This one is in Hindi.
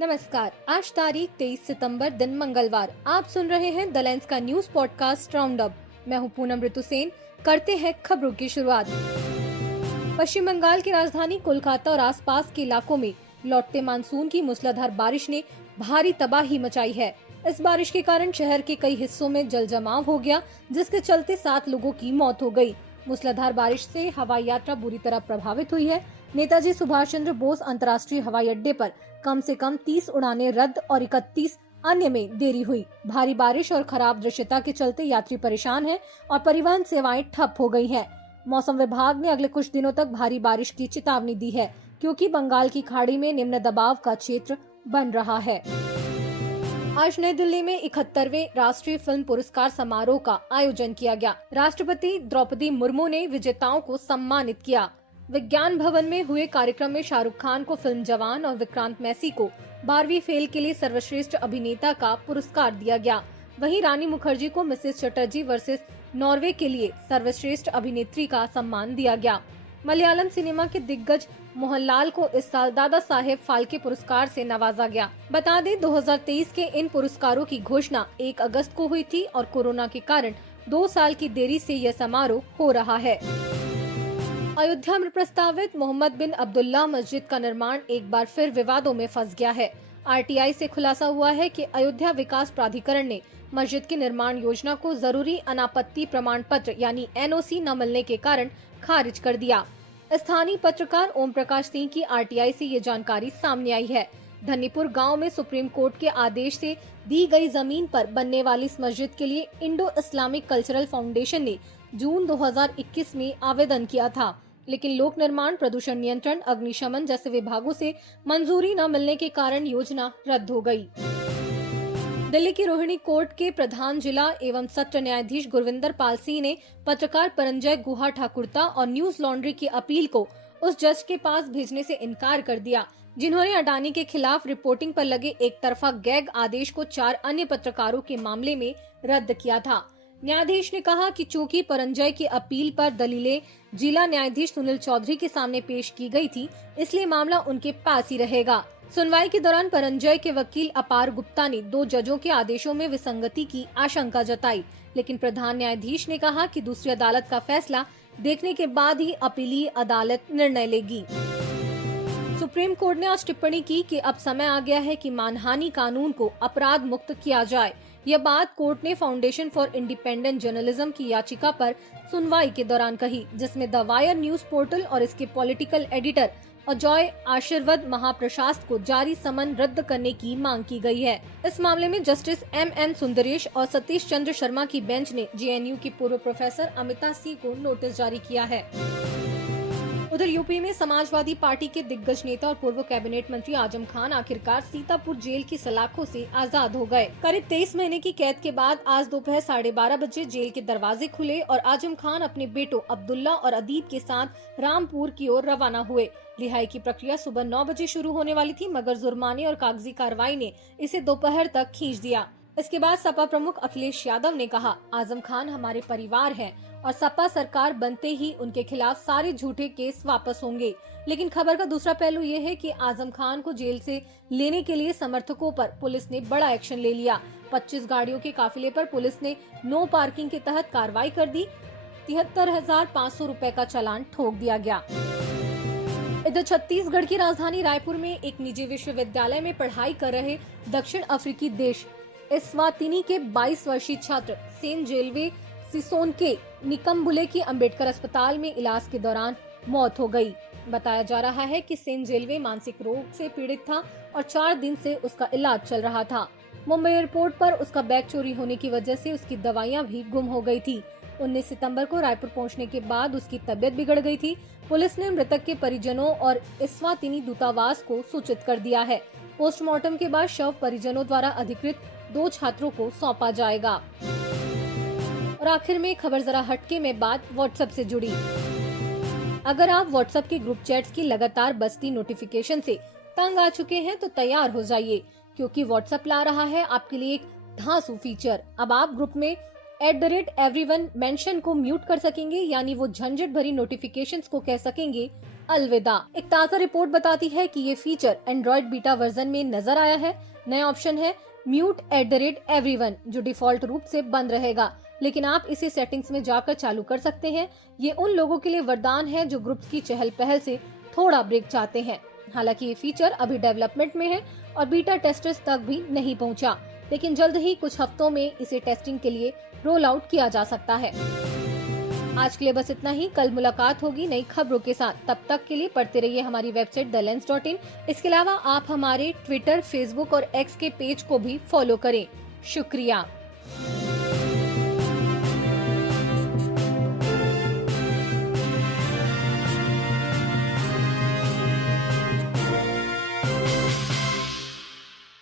नमस्कार। आज तारीख 23 सितंबर दिन मंगलवार। आप सुन रहे हैं द लेंस का न्यूज पॉडकास्ट राउंड अप। मैं हूं पूनम ऋतु सेन। करते हैं खबरों की शुरुआत। पश्चिम बंगाल की राजधानी कोलकाता और आसपास के इलाकों में लौटते मानसून की मूसलाधार बारिश ने भारी तबाही मचाई है। इस बारिश के कारण शहर के कई हिस्सों में जल जमाव हो गया, जिसके चलते 7 लोगों की मौत हो गई। मूसलाधार बारिश से हवाई यात्रा बुरी तरह प्रभावित हुई है। नेताजी सुभाष चंद्र बोस अंतर्राष्ट्रीय हवाई अड्डे पर कम से कम 30 उड़ानें रद्द और 31 अन्य में देरी हुई। भारी बारिश और खराब दृश्यता के चलते यात्री परेशान हैं और परिवहन सेवाएं ठप हो गई हैं। मौसम विभाग ने अगले कुछ दिनों तक भारी बारिश की चेतावनी दी है, क्योंकि बंगाल की खाड़ी में निम्न दबाव का क्षेत्र बन रहा है। आज नई दिल्ली में 71वें राष्ट्रीय फिल्म पुरस्कार समारोह का आयोजन किया गया। राष्ट्रपति द्रौपदी मुर्मू ने विजेताओं को सम्मानित किया। विज्ञान भवन में हुए कार्यक्रम में शाहरुख खान को फिल्म जवान और विक्रांत मैसी को 12वीं फेल के लिए सर्वश्रेष्ठ अभिनेता का पुरस्कार दिया गया। वहीं रानी मुखर्जी को मिसेस चटर्जी वर्सेस नॉर्वे के लिए सर्वश्रेष्ठ अभिनेत्री का सम्मान दिया गया। मलयालम सिनेमा के दिग्गज मोहनलाल को इस साल दादा साहेब फाल्के पुरस्कार से नवाजा गया। बता दें, 2023 के इन पुरस्कारों की घोषणा 1 अगस्त को हुई थी और कोरोना के कारण 2 साल की देरी से यह समारोह हो रहा है। अयोध्या में प्रस्तावित मोहम्मद बिन अब्दुल्ला मस्जिद का निर्माण एक बार फिर विवादों में फंस गया है। आरटीआई से खुलासा हुआ है कि अयोध्या विकास प्राधिकरण ने मस्जिद की निर्माण योजना को जरूरी अनापत्ति प्रमाण पत्र यानी एनओसी न मिलने के कारण खारिज कर दिया। स्थानीय पत्रकार ओम प्रकाश सिंह की आरटीआई से ये जानकारी सामने आई है। धन्नीपुर गांव में सुप्रीम कोर्ट के आदेश से दी गई जमीन पर बनने वाली इस मस्जिद के लिए इंडो इस्लामिक कल्चरल फाउंडेशन ने जून 2021 में आवेदन किया था, लेकिन लोक निर्माण, प्रदूषण नियंत्रण, अग्निशमन जैसे विभागों से मंजूरी न मिलने के कारण योजना रद्द हो गई। दिल्ली की रोहिणी कोर्ट के प्रधान जिला एवं सत्र न्यायाधीश गुरविंदर पाल सिंह ने पत्रकार परंजय गुहा ठाकुरता और न्यूज लॉन्ड्री की अपील को उस जज के पास भेजने से इनकार कर दिया, जिन्होंने अडानी के खिलाफ रिपोर्टिंग पर लगे एक तरफा गैग आदेश को 4 अन्य पत्रकारों के मामले में रद्द किया था। न्यायाधीश ने कहा कि चूंकि परंजय की अपील पर दलीलें जिला न्यायाधीश सुनील चौधरी के सामने पेश की गई थी, इसलिए मामला उनके पास ही रहेगा। सुनवाई के दौरान परंजय के वकील अपार गुप्ता ने 2 जजों के आदेशों में विसंगति की आशंका जताई, लेकिन प्रधान न्यायाधीश ने कहा कि दूसरी अदालत का फैसला देखने के बाद ही अपीलीय अदालत निर्णय लेगी। सुप्रीम कोर्ट ने आज टिप्पणी की कि अब समय आ गया है कि मानहानि कानून को अपराध मुक्त किया जाए। यह बात कोर्ट ने फाउंडेशन फॉर इंडिपेंडेंट जर्नलिज्म की याचिका पर सुनवाई के दौरान कही, जिसमें द वायर न्यूज पोर्टल और इसके पॉलिटिकल एडिटर अजॉय आशीर्वाद महाप्रशास्त को जारी समन रद्द करने की मांग की गई है। इस मामले में जस्टिस एम.एन. सुंदरेश और सतीश चंद्र शर्मा की बेंच ने जेएनयू की पूर्व प्रोफेसर अमिता सिंह को नोटिस जारी किया है। उधर यूपी में समाजवादी पार्टी के दिग्गज नेता और पूर्व कैबिनेट मंत्री आजम खान आखिरकार सीतापुर जेल की सलाखों से आजाद हो गए। करीब 23 महीने की कैद के बाद आज दोपहर 12:30 बजे जेल के दरवाजे खुले और आजम खान अपने बेटों अब्दुल्ला और अदीब के साथ रामपुर की ओर रवाना हुए। रिहाई की प्रक्रिया सुबह 9 बजे शुरू होने वाली थी, मगर जुर्माने और कागजी कार्रवाई ने इसे दोपहर तक खींच दिया। इसके बाद सपा प्रमुख अखिलेश यादव ने कहा, आजम खान हमारे परिवार हैं और सपा सरकार बनते ही उनके खिलाफ सारे झूठे केस वापस होंगे। लेकिन खबर का दूसरा पहलू ये है कि आजम खान को जेल से लेने के लिए समर्थकों पर पुलिस ने बड़ा एक्शन ले लिया। 25 गाड़ियों के काफिले पर पुलिस ने नो पार्किंग के तहत कार्रवाई कर दी। 73,500 रुपए का चालान ठोक दिया गया। इधर छत्तीसगढ़ की राजधानी रायपुर में एक निजी विश्वविद्यालय में पढ़ाई कर रहे दक्षिण अफ्रीकी देश एस्वातिनी के 22 वर्षीय छात्र सेनजेल्वे सिसोनके निकम्बुले की अंबेडकर अस्पताल में इलाज के दौरान मौत हो गई। बताया जा रहा है कि सेनजेल्वे मानसिक रोग से पीड़ित था और 4 दिन से उसका इलाज चल रहा था। मुंबई एयरपोर्ट पर उसका बैग चोरी होने की वजह से उसकी दवाइयां भी गुम हो गई थी। 19 सितंबर को रायपुर पहुंचने के बाद उसकी तबीयत बिगड़ गई थी। पुलिस ने मृतक के परिजनों और एस्वातिनी दूतावास को सूचित कर दिया है। पोस्टमार्टम के बाद शव परिजनों द्वारा अधिकृत 2 छात्रों को सौंपा जाएगा। और आखिर में खबर जरा हटके में बात व्हाट्सएप से जुड़ी। अगर आप व्हाट्सएप के ग्रुप चैट्स की लगातार बजती नोटिफिकेशन से तंग आ चुके हैं तो तैयार हो जाइए, क्योंकि व्हाट्सएप ला रहा है आपके लिए एक धांसू फीचर। अब आप ग्रुप में @everyone मेंशन को म्यूट कर सकेंगे, यानी वो झंझट भरी नोटिफिकेशंस को कह सकेंगे अलविदा। एक ताज़ा रिपोर्ट बताती है कि ये फीचर एंड्रॉइड बीटा वर्जन में नजर आया है। नया ऑप्शन है म्यूट @everyone, जो डिफॉल्ट रूप से बंद रहेगा, लेकिन आप इसे सेटिंग्स में जाकर चालू कर सकते हैं। ये उन लोगों के लिए वरदान है जो ग्रुप्स की चहल पहल से थोड़ा ब्रेक चाहते हैं। हालांकि ये फीचर अभी डेवलपमेंट में है और बीटा टेस्टर्स तक भी नहीं पहुंचा, लेकिन जल्द ही कुछ हफ्तों में इसे टेस्टिंग के लिए रोल आउट किया जा सकता है। आज के लिए बस इतना ही। कल मुलाकात होगी नई खबरों के साथ। तब तक के लिए पढ़ते रहिए हमारी वेबसाइट thelens.in। इसके अलावा आप हमारे ट्विटर, फेसबुक और एक्स के पेज को भी फॉलो करें। शुक्रिया।